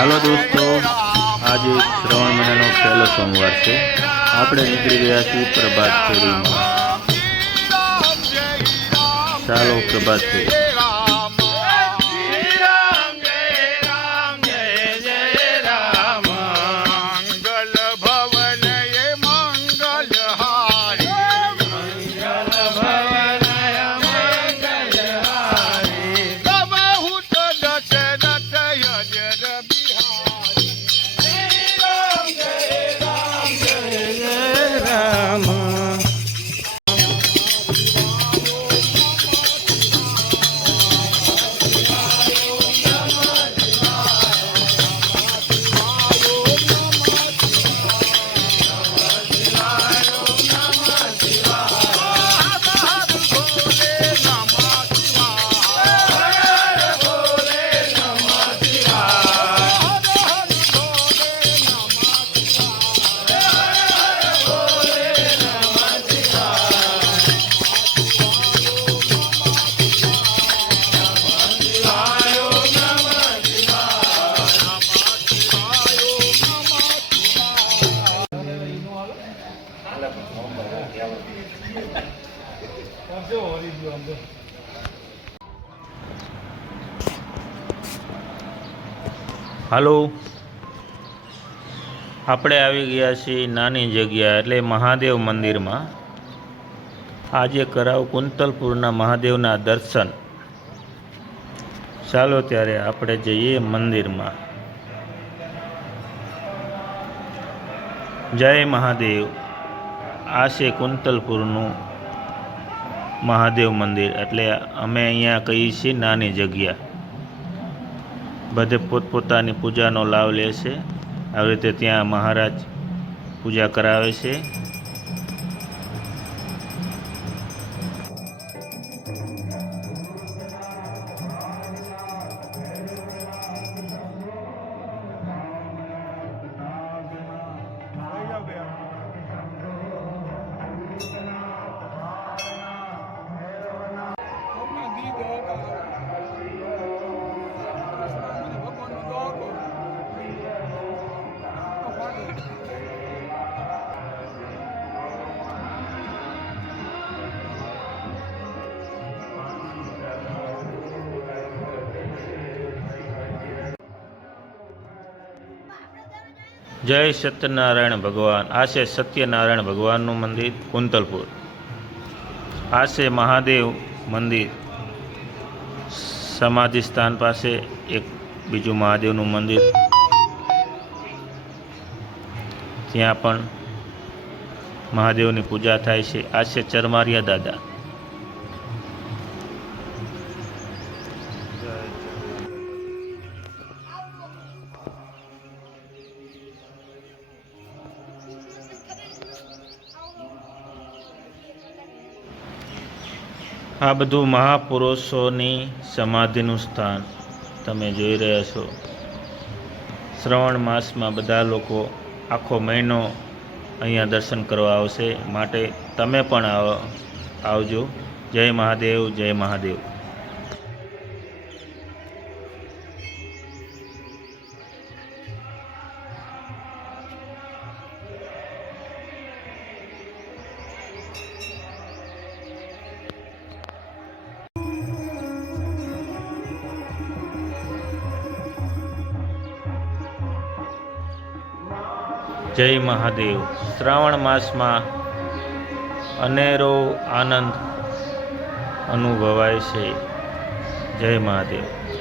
Hello दोस्तों, आज श्रवण महीना पहलो सोमवार से આપણે નીકળી ગયા છીએ પ્રભાત ફેરીમાં। ચાલો પ્રભાત ફેરી। હાલો, આપણે આવી ગયા છીએ નાની જગ્યા એટલે મહાદેવ મંદિરમાં। આજે કરાવ કુંતલપુરના મહાદેવના દર્શન। ચાલો ત્યારે આપણે જઈએ મંદિરમાં। જય મહાદેવ। આ છે કુંતલપુરનું મહાદેવ મંદિર, એટલે અમે અહીંયા કહીએ છીએ નાની જગ્યા। બધે પોતપોતાની પૂજાનો લાભ લે છે। આવી રીતે ત્યાં મહારાજ પૂજા કરાવે છે। जय सत्यनारायण भगवान। आ से सत्यनारायण भगवान मंदिर कुंतलपुर। आ से महादेव मंदिर समाधि स्थान पास एक बीजू महादेव मंदिर, त्या पण महादेव की पूजा थाय छे। आ से चरमारिया दादा। आ बधु महापुरुषोनी समाधिनु स्थान तमे जोई रह्या छो। श्रवण मास में बधा लोको आखो महीनो अहींया दर्शन करवा आवशे, माटे तमे पण आवजो। जय महादेव, जय महादेव। जय महादेव। श्रावण मास में अनेरो आनंद अनुभवाय छे। जय महादेव।